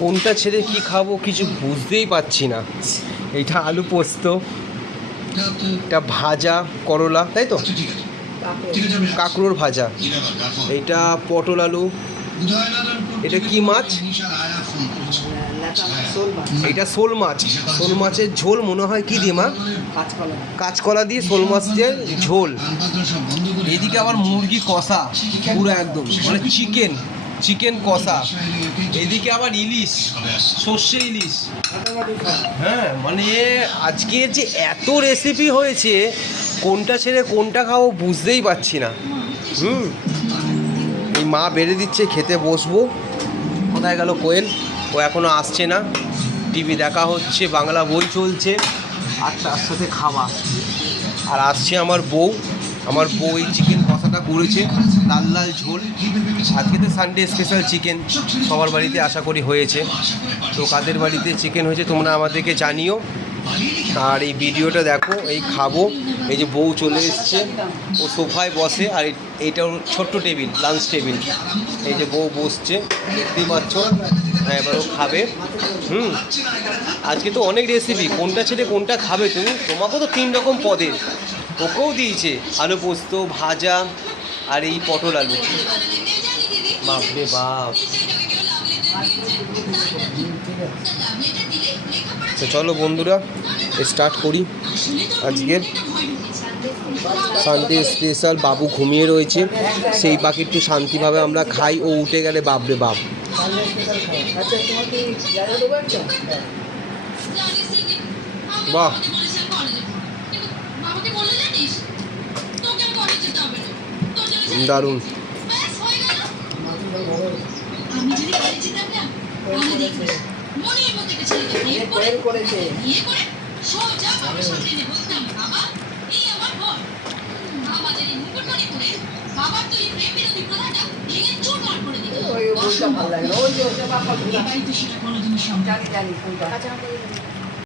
কোনটা ছেড়ে কি খাবো কিছু বুঝতেই পারছি না। এইটা আলু পোস্ত, এটা ভাজা করলা, তাই তো কাঁকরোর ভাজা, এইটা পটল আলু, এটা কি মাছ? এটা শোল মাছ। শোল মাছের ঝোল মনে হয় কি দিয়ে মা? কাঁচকলা দিয়ে শোল মাছ দিয়ে ঝোল। এদিকে আবার মুরগি কষা পুরো একদম মানে চিকেন কষা। এদিকে আবার ইলিশ, সর্ষে ইলিশ। হ্যাঁ মানে আজকের যে এত রেসিপি হয়েছে, কোনটা ছেড়ে কোনটা খাবো বুঝতেই পারছি না। এই মা বেড়ে দিচ্ছে, খেতে বসবো। কোথায় গেল কোয়েল? ও এখনও আসছে না। টিভি দেখা হচ্ছে, বাংলা বই চলছে, আর তার সাথে খাওয়া। আর আসছে আমার বউ এই চিকেন কষাটা করেছে, লাল লাল ঝোল। আজকে তো সানডে স্পেশাল চিকেন, সবার বাড়িতে আশা করি হয়েছে। তো কাদের বাড়িতে চিকেন হয়েছে তোমরা আমাদেরকে জানিও। আর এই ভিডিওটা দেখো, এই খাবো। এই যে বউ চলে এসছে, ও সোফায় বসে, আর এইটা ওর ছোট্ট টেবিল, লাঞ্চ টেবিল। এই যে বউ বসছে, দেখতেই পাচ্ছ। হ্যাঁ, এবার ও খাবে। আজকে তো অনেক রেসিপি, কোনটা ছেড়ে কোনটা খাবে তুমি? তোমাকেও তো 3 রকম পদের, ওকেও দিয়েছে আলু পোস্ত, ভাজা, আর এই পটল আলু। বাপরে বাপ। তো চলো বন্ধুরা, স্টার্ট করি আজকের সানডে স্পেশাল। বাবু ঘুমিয়ে রয়েছে, সেই পাখি একটু শান্তিভাবে আমরা খাই। ও উঠে গেলে বাপরে বাপ। বাহ, দারুণ। ভালো লাগে